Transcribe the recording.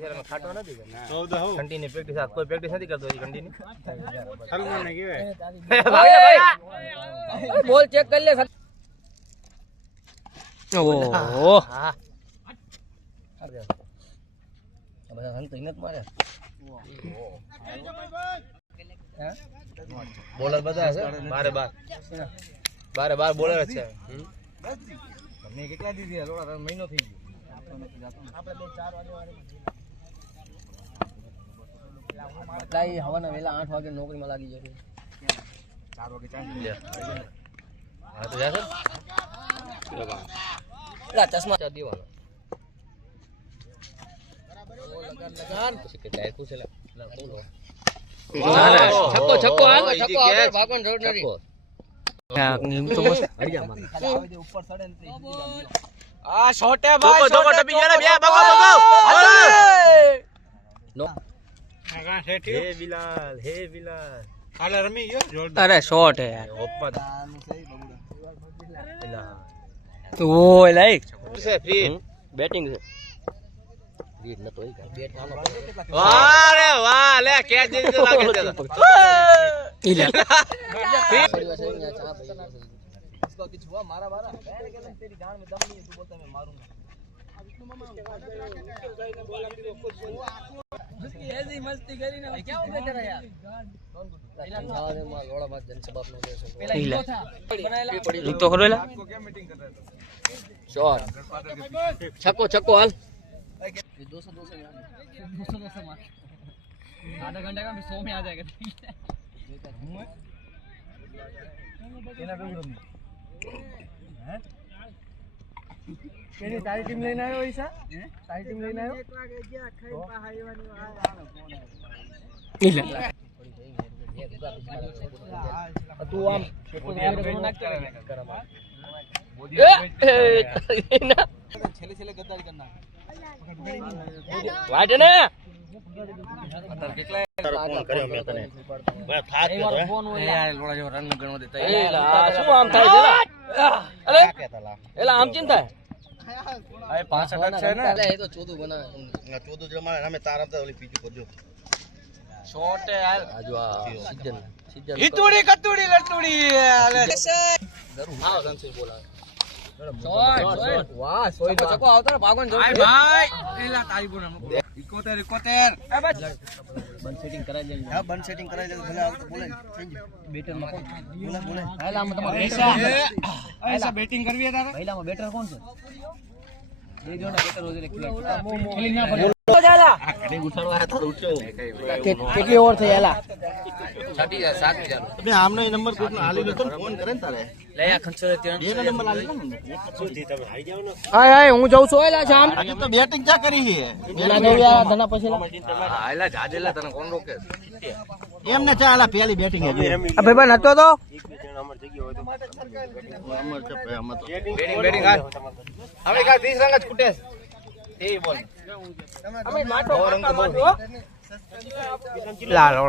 ખાટો નથી ઘંટી ની પ્રેક્ટિસ કોઈ પ્રેક્ટિસ નથી કરતો ઘંટી ની બોલ ચેક કરી લે ઓહો હા બધા હંત હિંમત મારે બોલર બધા છે 12 બોલર જ છે તમને કેટલા દીધી લોડા મહિનો થઈ ગયો આપણે બે 4 વાગે હવાના વેલા 8 વાગે નોકરીમાં લાગી જશે 4 વાગે ચાલ હા તો જાશે લા ચશ્મા ચા દેવાનો લગાન પછી કે ડાયકો છે લા બોલો છક્કો હાલ છક્કો આગળ ભાગવાન જરૂર નથી નિયમ તો મસ્ત હરિયા માર ઉપર ચડે ને આ શોટે ભાઈ છોકો ટપી ગયા ને બે બગો નો હે બિલાલ કાલે રમી ગયો જોરદાર અરે શોટ હે યાર ઓપર તો ઓય લાઈક છે ફ્રી બેટિંગ છે રીડ ન તોય બેટ નાનો વાહ રે વાહ લે કેચ દે લાગે છે ઇલા इसको कुछ हुआ मारा मारा मैंने कहता तेरी जान में दम नहीं है तू बोलता मैं मारूंगा उसकी ऐसी मस्ती करी ना क्या हो गया तेरा यार पहला खाने में लोड़ा मत जन सबब नो दे पहला हीरो था बनाएला एक तो करो ला आपको क्या मीटिंग कर रहा था शॉट छक्को हाल 200 मार आधा घंटे का 100 में आ जाएगा केना बेगुरम हैं केनी तारी टीम લઈને આવ્યો ઈસા તારી ટીમ લઈને આવ્યો 1 વાગે ગયા ખાઈ પાહાઈવાની આ તું આમ છેલે ગદ્દારી કરના વાટ ને અત્યારે કેટલા ફોન કર્યો મે તને ભાઈ થાક તો હે યાર લોડા જો રન ગણવા દેતા એલા શું આમ થાય છે અરે એલા આમ ચિંતા આ 65 છે ને એ તો 14 બનાવે 14 જો મારે અમે તાર આપતા ઓલી પીજુ કરજો શોટ યાર આજુ આ સીઝન ઈતુડી કતુડી લટુડી અલે જરૂર હા રનસી બોલા શોટ વાહ સોઈ ચકો આવતો ને ભાગવાન જો ભાઈ એલા તારી બોલ 71 એ બસ બન સેટિંગ કરાઈ લેજો હા બન સેટિંગ કરાઈ લેજો ભલે આવતો બોલે બેટર માં કોણ બોલે હાલા માં તમારો ऐसा બેટિંગ કરવી હે તારે પહેલામાં બેટર કોણ છે બે જોડા બેટર રોજ ખેલી ના પડે જાલા આ કડે ઉઠાડવા આયા તાર ઉઠ્યો કેટલી ઓવર થઈ આલા 7 તમે આમનો એ નંબર કોઈનો આલી લો તો ફોન કરે ને તારે લે આ ખંચો ત્યાં બે નંબર આલી લો ને સુધી તમે આવી જાવ ને આય હું જાઉં છું એલા જામ તો બેટિંગ ક્યાં કરી છે ના દો યાર ધના પછી હા એલા જાજેલા તને કોણ રોકે એમને ચાલા પહેલી બેટિંગ હે આ ભાઈ નતો તો અમર જગ્યા હોય તો અમર છે ભાઈ અમર તો બેટિંગ હાલ હવે કા 30 રન જ ફૂટે એ બોલ અમે માટો લાલ